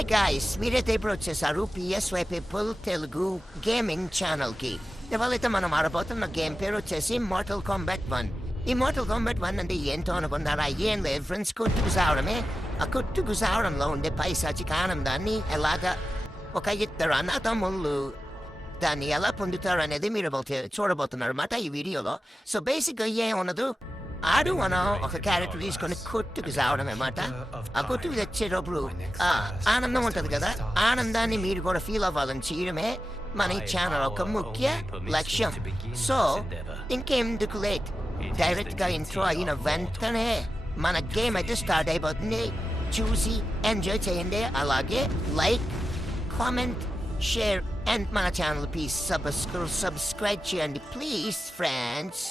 Hi guys, మీరైతే ఇప్పుడు వచ్చేసారు పిఎస్వై పీపుల్ తెలుగు గేమింగ్ ఛానల్కి. ఇవాళ అయితే మనం ఆడబోతున్న గేమ్ పేరు వచ్చేసి మోర్టల్ కాంబాట్ 1. ఈ మోర్టల్ కాంబాట్ 1 అంటే ఏంటో అనుకున్నారా? ఏం లేదు ఫ్రెండ్స్, కొట్టుకు సావడమే. ఆ కొట్టుకు సావడంలో ఉండే పైశాచిక ఆనందాన్ని ఎలాగా ఒక ఇద్దరు అన్నదమ్ముళ్ళు దాన్ని ఎలా పొందుతారు అనేది మీరు చూడబోతున్నారు అన్నమాట ఈ వీడియోలో. సో బేసిక్గా ఏం ఉండదు, ఆడు మనం ఒక క్యారెక్టర్ తీసుకొని కొట్టుకు సావడం అన్నమాట. ఆ కొట్టుకు తెచ్చేటప్పుడు ఆనందం ఉంటుంది కదా, ఆనందాన్ని మీరు కూడా ఫీల్ అవ్వాలని చేయడమే మన ఈ ఛానల్ ఒక ముఖ్య లక్ష్యం. సో ఇంకెందుకు లేట్, డైరెక్ట్ గా ఇంట్రో అయిన వెంటనే మన గేమ్ అయితే స్టార్ట్ అయిపోతుంది. చూసి ఎంజాయ్ చేయండి. అలాగే లైక్, కామెంట్, షేర్ అండ్ మన ఛానల్ ప్లీజ్ సబ్స్క్రైబ్ చేయండి ప్లీజ్ ఫ్రెండ్స్.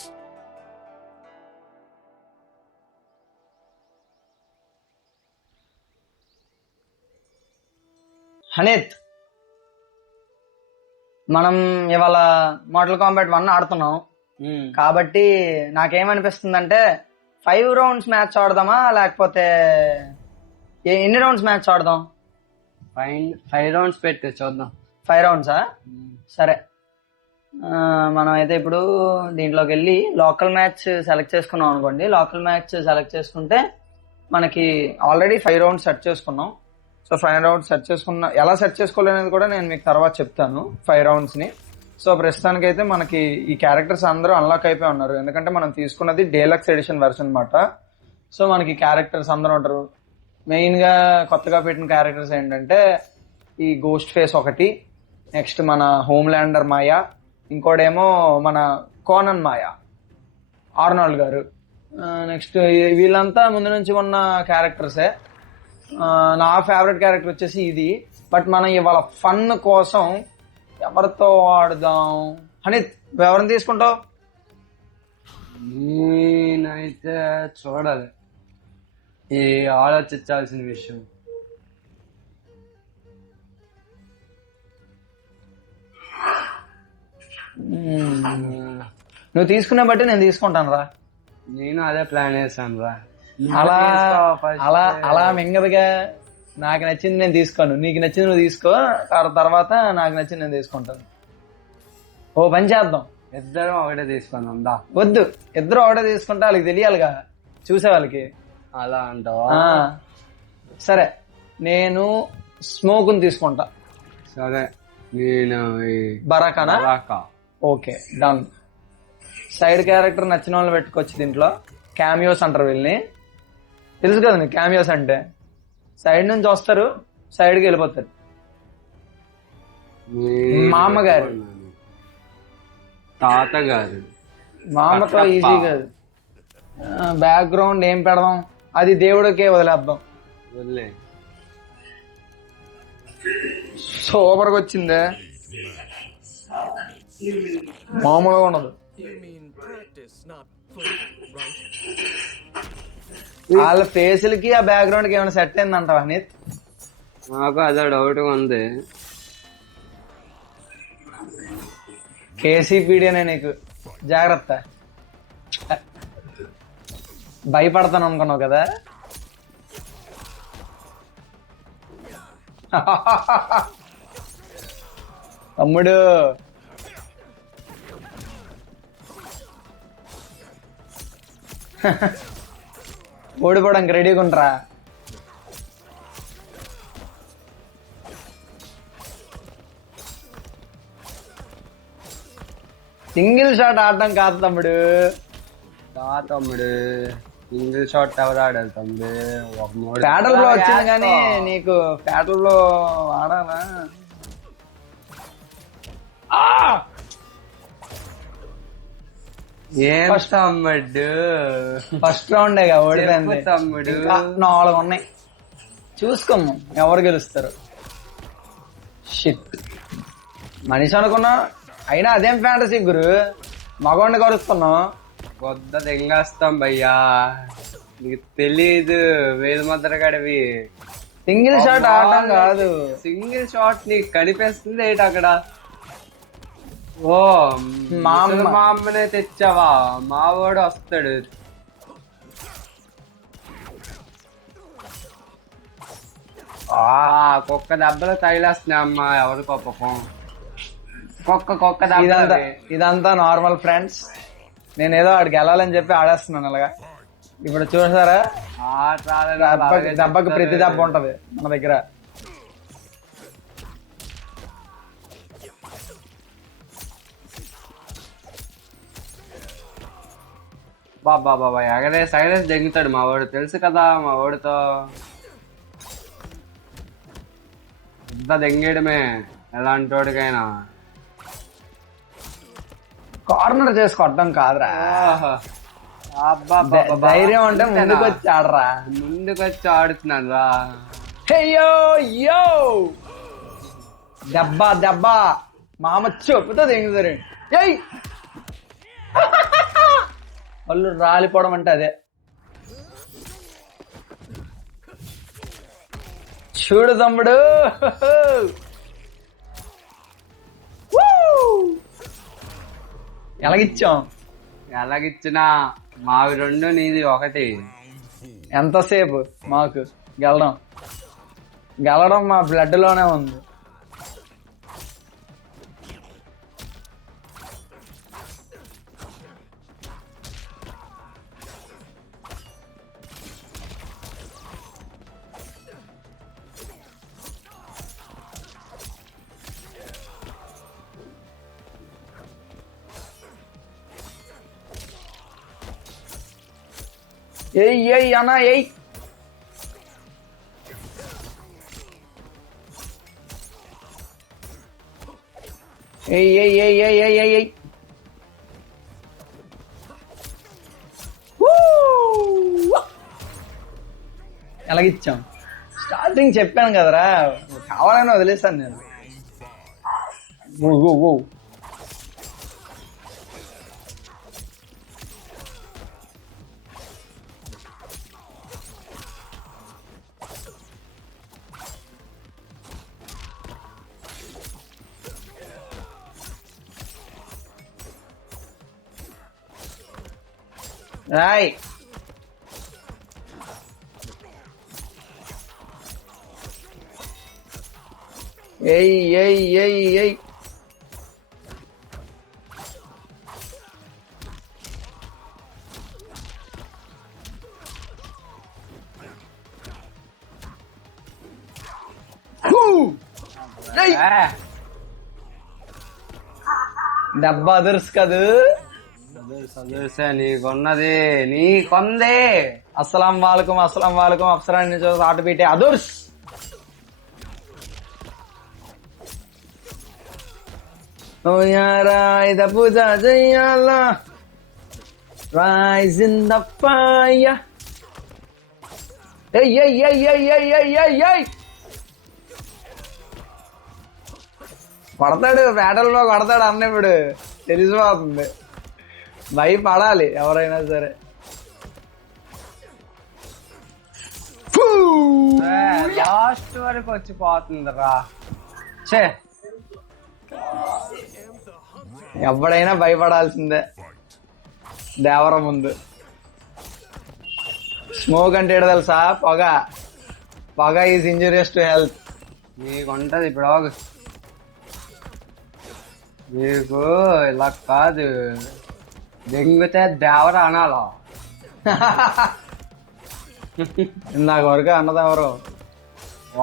హనీత్, మనం ఇవాళ మోర్టల్ కాంబాట్ 1 ఆడుతున్నాం కాబట్టి నాకేమనిపిస్తుందంటే 5 రౌండ్స్ మ్యాచ్ ఆడదామా లేకపోతే ఎన్ని రౌండ్స్ మ్యాచ్ ఆడదాం? 5 రౌండ్స్ పెట్టి చూద్దాం. 5 రౌండ్సా? సరే, మనం అయితే ఇప్పుడు దీంట్లోకి వెళ్ళి లోకల్ మ్యాచ్ సెలెక్ట్ చేసుకున్నాం అనుకోండి. లోకల్ మ్యాచ్ సెలెక్ట్ చేసుకుంటే మనకి ఆల్రెడీ 5 రౌండ్స్ సెట్ చేసుకున్నాం. సో 5 రౌండ్స్ సెట్ చేసుకున్న, ఎలా సెట్ చేసుకోవాలనేది కూడా నేను మీకు తర్వాత చెప్తాను 5 రౌండ్స్ ని. సో ప్రస్తుతానికి అయితే మనకి ఈ క్యారెక్టర్స్ అందరూ అన్లాక్ అయిపోయి ఉన్నారు, ఎందుకంటే మనం తీసుకున్నది డీలక్స్ ఎడిషన్ వెర్షన్ అన్నమాట. సో మనకి క్యారెక్టర్స్ అందరూ ఉంటారు. మెయిన్ గా కొత్తగా పెట్టిన క్యారెక్టర్స్ ఏంటంటే ఈ గోస్ట్ ఫేస్ ఒకటి, నెక్స్ట్ మన హోమ్ ల్యాండర్ మాయా, ఇంకోటేమో మన కోనన్ మాయా, ఆర్నాల్డ్ గారు. నెక్స్ట్ వీళ్ళంతా ముందు నుంచి ఉన్న క్యారెక్టర్సే. నా ఫేవరెట్ క్యారెక్టర్ వచ్చేసి ఇది. బట్ మనం ఇవాళ ఫన్ కోసం ఎవరితో ఆడుదాం? హనీత్, ఎవరిని తీసుకుంటావు? నేనైతే చూడాలి, ఈ ఆలోచించాల్సిన విషయం. నువ్వు తీసుకునే బట్టి నేను తీసుకుంటాను రా. నేను అదే ప్లాన్ చేశాను రా. అలా అలా అలా మింగదుగా. నాకు నచ్చింది నేను తీసుకోను, నీకు నచ్చింది నువ్వు తీసుకో, తర్వాత నాకు నచ్చింది నేను తీసుకుంటాను. ఓ పని చేద్దాం, ఇద్దరం ఒకటే తీసుకుందాం దా. వద్దు, ఇద్దరు ఒకటే తీసుకుంటే వాళ్ళకి తెలియాలిగా, చూసే వాళ్ళకి. అలా అంటావా? సరే, నేను స్మోక్ తీసుకుంటా. సరే, నేను బరాకానా? Okay, done. సైడ్ క్యారెక్టర్ నచ్చిన వాళ్ళు పెట్టుకోవచ్చు దీంట్లో. క్యామియోస్ అంటారు వీళ్ళని, తెలుసు కదా నీకు క్యామియోస్ అంటే? సైడ్ నుంచి వస్తారు, సైడ్కి వెళ్ళిపోతారు. మామగారు, తాతగారు, మామతో ఈజీ కాదు. బ్యాక్గ్రౌండ్ ఏం పెడదాం? అది దేవుడికే వదిలేద్దాం. వదిలే. సూపర్గా వచ్చిందే, మామూలుగా ఉండదు. వాళ్ళ ఫేసులకి ఆ బ్యాక్గ్రౌండ్ కి ఏమైనా సెట్ అయిందంటావా అనిత్? నాకు అదే డౌట్ ఉంది. కేసీపీడీనే నీకు, జాగ్రత్త. భయపడతాను అనుకున్నావు కదా. తమ్ముడు, ఓడిపోవడానికి రెడీగా ఉంటారా? సింగిల్ షాట్ ఆడడం కాదు తమ్ముడు. తమ్ముడు, సింగిల్ షాట్ ఎవరు ఆడాలి తమ్ముడు? ఒక ప్యాడల్ లో వచ్చింది కానీ నీకు ప్యాడల్ లో ఆడాలా? ఫస్ట్ తమ్ముడు, ఫస్ట్ రౌండ్ ఓడిపోయింది తమ్ముడు. 4 ఉన్నాయి, చూసుకోము ఎవరు గెలుస్తారు. షిట్, మనిషి అనుకున్నా, అయినా అదేం ఫ్యాంటసీ గురు, మగవాడిని కలుస్తున్నాం. కొద్ద తెంగేస్తాం భయ్యా, నీకు తెలీదు. వేలు ముద్ర గడివి సింగిల్ షాట్ ఆడటం కాదు. సింగిల్ షాట్ నీకు కనిపిస్తుంది ఏంటి అక్కడ? ఓ మా అమ్మనే తెచ్చావా? మావాడు వస్తాడు. కుక్క దెబ్బలు తగిలేస్తున్నాయి అమ్మా, ఎవరికో పాపం. కుక్క ఇదంతా దెబ్బలు. ఇదంతా నార్మల్ ఫ్రెండ్స్. నేను ఏదో ఆడికి వెళ్ళాలని చెప్పి ఆడేస్తున్నాను అలాగా. ఇప్పుడు చూసారా, ఆట రాలేదు, అలాగే దెబ్బకి ప్రతి చెప్తారు. దెబ్బ ఉంటది మన దగ్గర. బాబా ఎగరే సైలెన్స్ దెంగుతాడు మా వాడు, తెలుసు కదా మా వాడితో. పెద్ద దెంగేయడమే ఎలాంటి వాడికైనా. కార్నర్ చేసి కొట్టడం కాదురా, ఆహా. అబ్బబ్బబ్బబ్బా. ధైర్యం అంటే ముందుకు వచ్చి ఆడరా. ముందుకొచ్చి ఆడుతున్నాను రా. హేయో యో, దెబ్బ దెబ్బ మామ చెప్పుతో దిగుతారు. ఏయ్ వాళ్ళు రాలిపోవడం అంటే అదే. చూడు తమ్ముడు, ఎలాగిచ్చాం. ఎలాగిచ్చినా మావి రెండు నీది ఒకటి. ఎంతసేపు మాకు గెలడం గెలడం మా బ్లడ్ లోనే ఉంది. ఏయ్ ఏయ్ అన్నా ఏయ్. ఏయ్ ఏయ్ ఏయ్ ఏయ్ ఏయ్ ఏయ్ ఏయ్. ఎలాగిచ్చాం. స్టార్టింగ్ చెప్పాను కదరా, కావాలని వదిలేసాను నేను. ఓ ఓ ఓ. రాయ్ ఏయ్ ఏయ్ ఏయ్ ఏయ్. ఏయ్. దెబ్బ అదుర్స్ కదూ. చదువుసే నీకున్నది, నీకొందే. అస్సలం వాలకం అప్సరాన్ని చూసి ఆట పెట్టే అదుర్స్. ఓ యారా ఇద పూజ చెయ్యాలా, రైజ్ ఇన్ ద ఫైర్. ఏయ్ ఏయ్ ఏయ్ ఏయ్ ఏయ్ ఏయ్ ఏయ్ ఏయ్. కొడతాడు, పేటల్లో కొడతాడు అన్న. ఇప్పుడు తెలిసిపోతుంది, భయపడాలి ఎవరైనా సరే. లాస్ట్ వరకు వచ్చిపోతుంది రా. చే ఎవడైనా భయపడాల్సిందే దేవర ముందు. స్మోక్ అంటే ఏంటో తెలుసా? పొగ. పొగ ఈజ్ ఇంజూరియస్ టు హెల్త్. నీకుంటది ఇప్పుడు. నీకు ఇలా కాదు, దెంగితే దేవర అనాలా. ఇందాక వరకు అన్నది ఎవరు?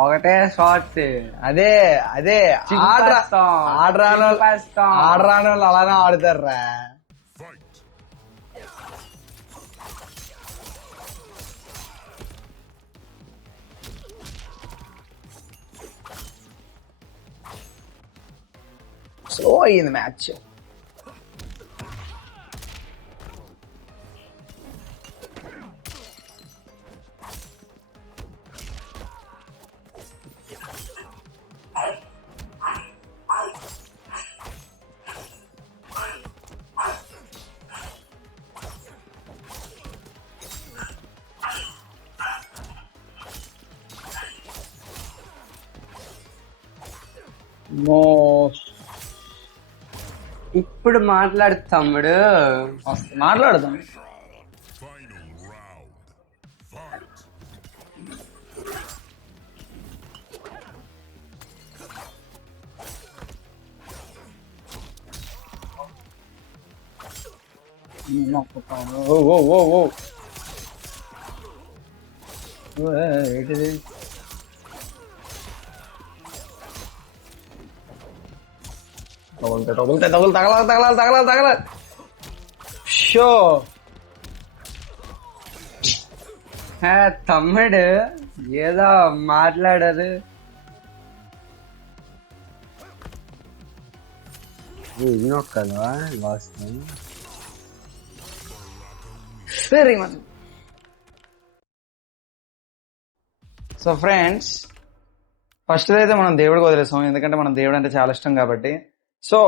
ఒకటే షార్ట్. అదే అదే చింపేస్తాం. ఆడరాని వాళ్ళు అలానే ఆడుతారా. స్లో అయ్యింది మ్యాచ్. ఇప్పుడు మాట్లాడు తమ్ముడు. మాట్లాడదాం. ఓ ఓ ఓ ఓ ఏంటిది తగలాలి షో తమ్ముడు ఏదో మాట్లాడారు. కదా లాస్ట్ సరే మరి. సో ఫ్రెండ్స్, ఫస్ట్ అయితే మనం దేవుడికి వదిలేసాం, ఎందుకంటే మనం దేవుడు అంటే చాలా ఇష్టం కాబట్టి. సో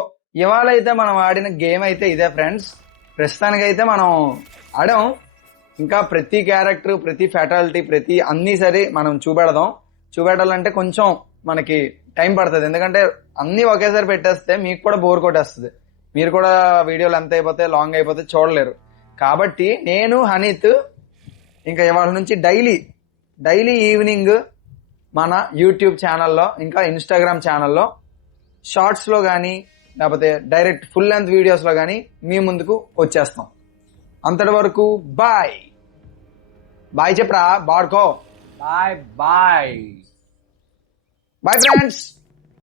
ఇవాళ అయితే మనం ఆడిన గేమ్ అయితే ఇదే ఫ్రెండ్స్. ప్రస్తుతానికి అయితే మనం ఆడాం. ఇంకా ప్రతి క్యారెక్టర్, ప్రతి ఫెటాలిటీ, ప్రతి అన్ని సరే మనం చూపెడాలంటే కొంచెం మనకి టైం పడుతుంది. ఎందుకంటే అన్ని ఒకేసారి పెట్టేస్తే మీకు కూడా బోర్ కొట్టేస్తుంది. మీరు కూడా వీడియోలు ఎంత అయిపోతే లాంగ్ అయిపోతే చూడలేరు. కాబట్టి నేను హనీత్ ఇంకా ఇవాళ నుంచి డైలీ ఈవినింగ్ మన యూట్యూబ్ ఛానల్లో, ఇంకా ఇన్స్టాగ్రామ్ ఛానల్లో షార్ట్స్లో కానీ లేకపోతే డైరెక్ట్ ఫుల్ లెంత్ వీడియోస్లో కానీ మీ ముందుకు వచ్చేస్తాం. అంతటి వరకు బాయ్ చెప్పరా బాడుకో. Bye bye friends.